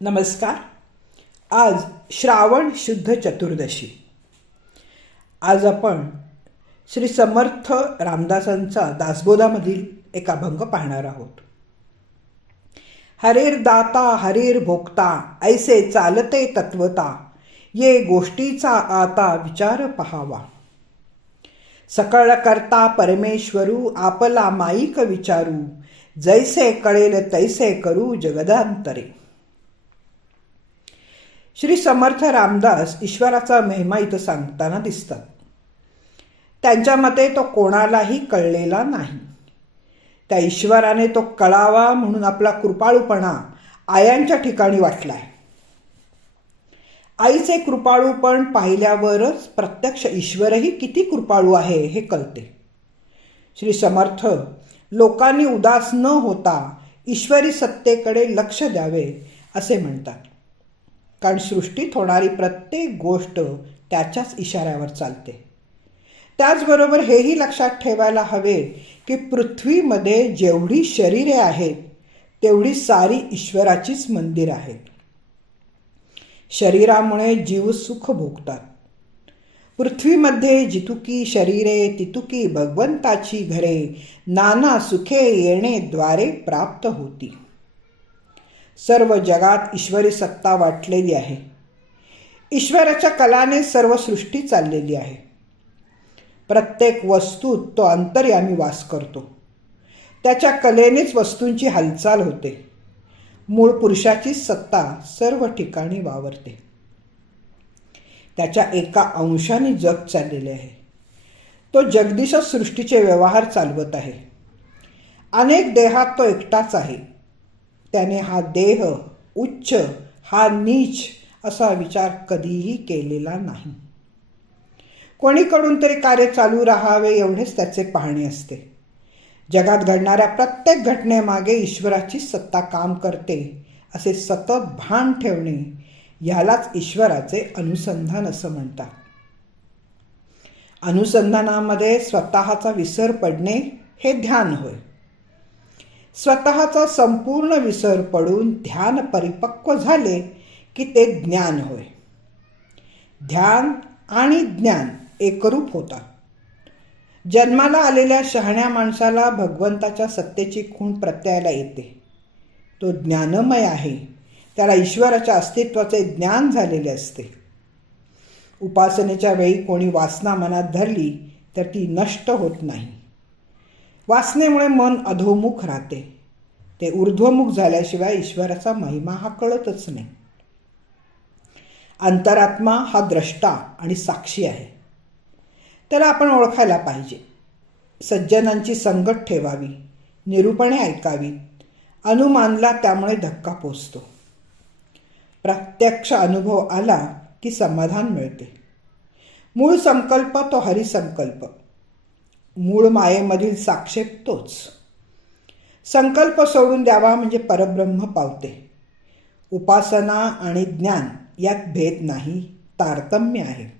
नमस्कार. आज श्रावण शुद्ध चतुर्दशी. आज आपण श्री समर्थ रामदासांचा दासबोधामधील एक अभंग पाहणार आहोत. हरेर दाता हरेर भोगता ऐसे चालते तत्वता ये गोष्टीचा आता विचार पहावा. सकळ करता परमेश्वरू आपला माईक विचारू जैसे कळेल तैसे करू जगदांतरे. श्री समर्थ रामदास ईश्वराचा महिमा इथं सांगताना दिसतात. त्यांच्या मते तो कोणालाही कळलेला नाही. त्या ईश्वराने तो कळावा म्हणून आपला कृपाळूपणा आयांच्या ठिकाणी वाटलाय. आईचे कृपाळूपण पाहिल्यावरच प्रत्यक्ष ईश्वरही किती कृपाळू आहे हे कळते. श्री समर्थ लोकांनी उदास न होता ईश्वरी सत्तेकडे लक्ष द्यावे असे म्हणतात. कारण सृष्टीत होणारी प्रत्येक गोष्ट त्याच्याच इशाऱ्यावर चालते. त्याचबरोबर हेही लक्षात ठेवायला हवे की पृथ्वीमध्ये जेवढी शरीरे आहेत तेवढी सारी ईश्वराचीच मंदिर आहेत. शरीरामुळे जीव सुख भोगतात. पृथ्वीमध्ये जितुकी शरीरे तितुकी भगवंताची घरे नाना सुखे येणे द्वारे प्राप्त होती. सर्व जगात ईश्वरी सत्ता वाटलेली आहे. ईश्वराच्या कलाने सर्व सृष्टी चाललेली आहे. प्रत्येक वस्तूत तो अंतर्यामी वास करतो. त्याच्या कलेनेच वस्तूंची हालचाल होते. मूळ पुरुषाची सत्ता सर्व ठिकाणी वावरते. त्याच्या एका अंशाने जग चाललेले आहे. तो जगदीश सृष्टीचे व्यवहार चालवत आहे. अनेक देहात तो एकटाच आहे. त्याने हा देह उच्च हा नीच असा विचार कधीही केलेला नाही. कोणीकडून तरी कार्य चालू राहावे एवढेच त्याचे पाहणे असते. जगात घडणाऱ्या प्रत्येक घटनेमागे ईश्वराची सत्ता काम करते असे सतत भान ठेवणे ह्यालाच ईश्वराचे अनुसंधान असं म्हणतात. अनुसंधानामध्ये स्वतःचा विसर पडणे हे ध्यान होय. स्वतःचा संपूर्ण विसर पडून ध्यान परिपक्व झाले की ते ज्ञान होय. ध्यान आणि ज्ञान एकरूप होता. जन्माला आलेल्या शहाण्या माणसाला भगवंताच्या सत्तेची खूण प्रत्ययाला येते. तो ज्ञानमय आहे. त्याला ईश्वराच्या अस्तित्वाचे ज्ञान झालेले असते. उपासनेच्या वेळी कोणी वासना मनात धरली तर ती नष्ट होत नाही. वासनेमुळे मन अधोमुख राहते. ते ऊर्ध्वमुख झाल्याशिवाय ईश्वराचा महिमा हा कळतच नाही. अंतरात्मा हा द्रष्टा आणि साक्षी आहे. त्याला आपण ओळखायला पाहिजे. सज्जनांची संगत ठेवावी निरूपणे ऐकावीत अनुमानला त्यामुळे धक्का पोचतो. प्रत्यक्ष अनुभव आला की समाधान मिळते. मूळ संकल्प तो हरिसंकल्प. मूळ मायेमधील साक्षेप तोच. संकल्प सोडून द्यावा म्हणजे परब्रह्म पावते. उपासना आणि ज्ञान यात भेद नाही तारतम्य आहे.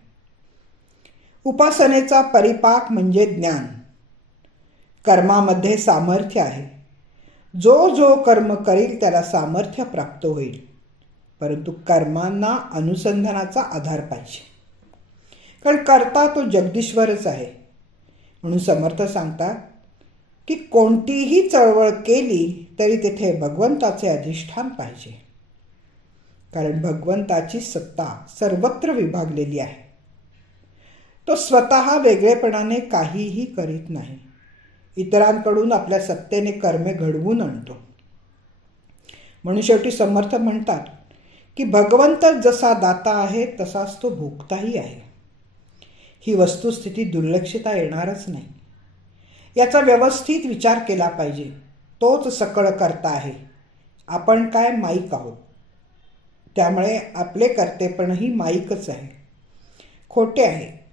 उपासनेचा परिपाक म्हणजे ज्ञान. कर्मामध्ये सामर्थ्य आहे. जो जो कर्म करील त्याला सामर्थ्य प्राप्त होईल. परंतु कर्मांना अनुसंधानाचा आधार पाहिजे. कारण करता तो जगदीश्वरच आहे. म्हणून समर्थ सांगतात की कोणतीही चळवळ केली तरी तेथे भगवंताचे अधिष्ठान पाहिजे. कारण भगवंताची सत्ता सर्वत्र विभागलेली आहे. तो स्वतः वेगळेपणाने काहीही करीत नाही. इतरांकडून आपल्या सत्तेने कर्मे घडवून आणतो. म्हणून शेवटी समर्थ म्हणतात की भगवंत जसा दाता आहे तसाच तो भोगताही आहे. ही वस्तुस्थिती दुर्लक्षिता येणारच नाही. याचा व्यवस्थित विचार केला पाहिजे. तोच सकळ करता आहे. आपण काय माईक आहोत? त्यामुळे आपले कर्तेपणही माईकच आहे. खोटे आहे.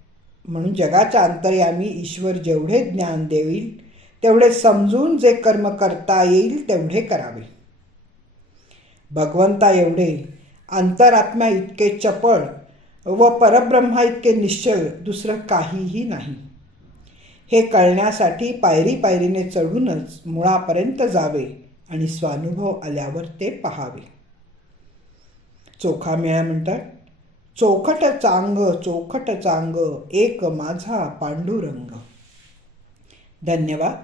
म्हणून जगाच्या अंतर्यामी ईश्वर जेवढे ज्ञान देईल तेवढे समजून जे कर्म करता येईल तेवढे करावे. भगवंता एवढे अंतरात्म्या इतके चपळ व परब्रह्मा इतके निश्चय दुसरं काहीही नाही. हे कळण्यासाठी पायरी पायरीने चढूनच मुळापर्यंत जावे आणि स्वानुभव आल्यावर ते पहावे. चोखा मेळा म्हणतात चोखट चांग चोखट चांग एक माझा पांडुरंग. धन्यवाद.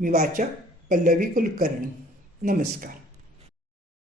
मी वाचक पल्लवी कुलकर्णी. नमस्कार.